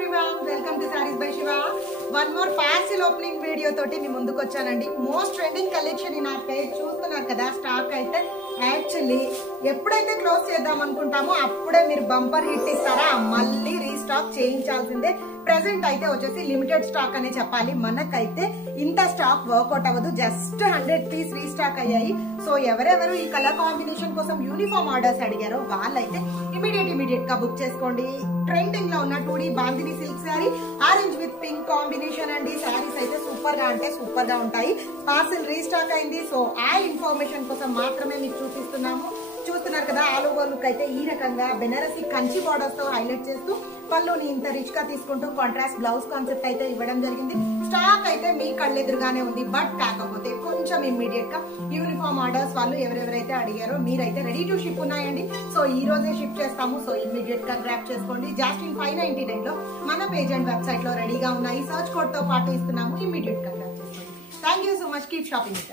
everyone, welcome to Sarees by Shiva. One more parcel opening video తోటి మీ ముందుకు వచ్చానండి. Most trending collection in our page చూస్తున్నారు కదా. Stock అయితే యాక్చువల్లీ ఎప్పుడైతే క్లోజ్ చేద్దాం అనుకుంటామో అప్పుడే మీరు బంపర్ హిట్ ఇస్తారా, మళ్ళీ రీస్టాక్ చేయించాల్సిందే. ప్రెసెంట్ అయితే వచ్చేసి లిమిటెడ్ స్టాక్ అనే చెప్పాలి. మనకైతే ఇంత స్టాక్ వర్కౌట్ అవ్వదు, జస్ట్ 100 పీస్ రీస్టాక్ అయ్యాయి. సో ఎవరెవరు ఈ కలర్ కాంబినేషన్ కోసం యూనిఫామ్ ఆర్డర్స్ అడిగారో వాళ్ళైతే ఇమీడియట్ గా బుక్ చేసుకోండి. ట్రెండింగ్ లో ఉన్న 2D bandhani silk sari, orange with pink combination అండి. శారీస్ అయితే సూపర్ గా అంటే సూపర్ గా ఉంటాయి. పార్సల్ రీస్టాక్ అయింది. సో ఆ ఇన్ఫర్మేషన్ కోసం మాత్రమే మీకు చూపిస్తున్నాము. చూస్తున్నారు కదా, ఆల్ ఓవర్ లుక్ అయితే ఈ రకంగా బెనారసి కంచి బార్డర్స్ తో హైలైట్ చేస్తూ పళ్ళుని ఇంత రిచ్ గా తీసుకుంటూ కాంట్రాస్ట్ బ్లౌజ్ కాన్సెప్ట్ అయితే ఇవ్వడం జరిగింది. స్టాక్ అయితే మీ కళ్ళెదురుగానే ఉంది. బట్ కాకపోతే కొంచెం ఇమ్మీడియట్ గా యూనిఫామ్ ఆర్డర్స్ వాళ్ళు ఎవరెవరైతే అడిగారో మీరైతే రెడీ టు షిప్ ఉన్నాయండి. సో ఈ రోజే షిప్ చేస్తాము. సో ఇమ్మీడియట్ గా గ్రాప్ చేసుకోండి. జస్ట్ ఇన్ 599 లో మన పేజ్ అండ్ వెబ్సైట్ లో రెడీగా ఉన్నాయి. సర్చ్ కోడ్ తో పాటు ఇస్తున్నాము. ఇమ్మీడియట్ గా గ్రాప్ చేసుకోండి. Thank you so much. Keep shopping.